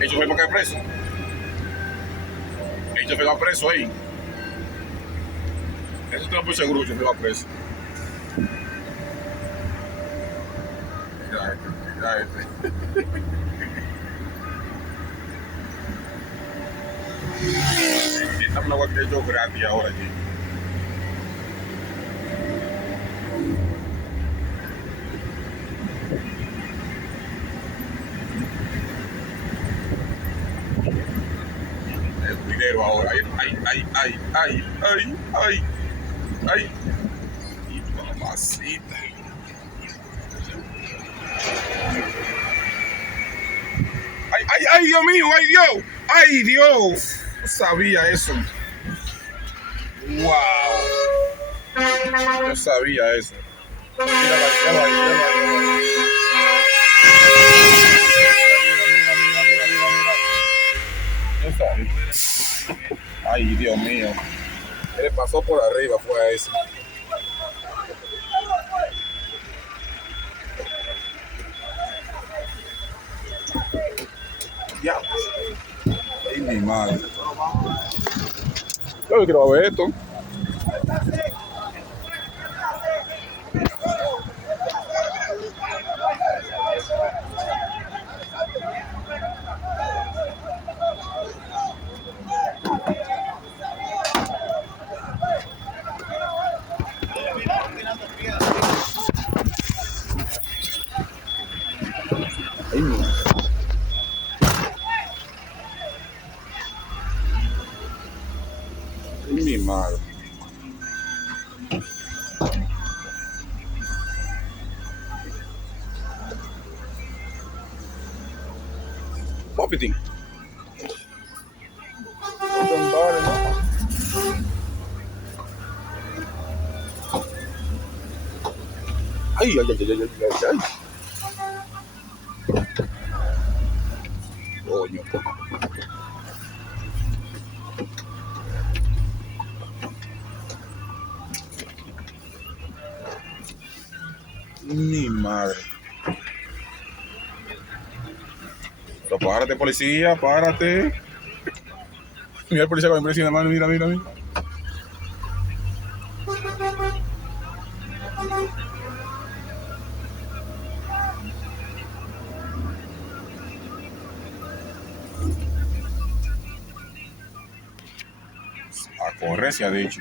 El chofer va a caer preso. El chofer va preso ahí. Eso estoy muy seguro que el chofer va preso. Mira este, mira este. Estamos en la guardia gratis ahora aquí. El dinero ahora. Ay. Y mamacita. Ay, Dios mío, ay, Dios. Ay, Dios. No sabía eso. Wow. No sabía eso. Míralo ahí. Mira. No sabía. Ay, Dios mío. Él le pasó por arriba, fue a eso. Ya. Ay, mi madre. Yo quiero ver esto. Ay, mi madre. Popiting. Ay. Coño. Mi madre. Pero párate, policía, párate. Mira el policía con la impresión, mano, mira. A correr se ha dicho.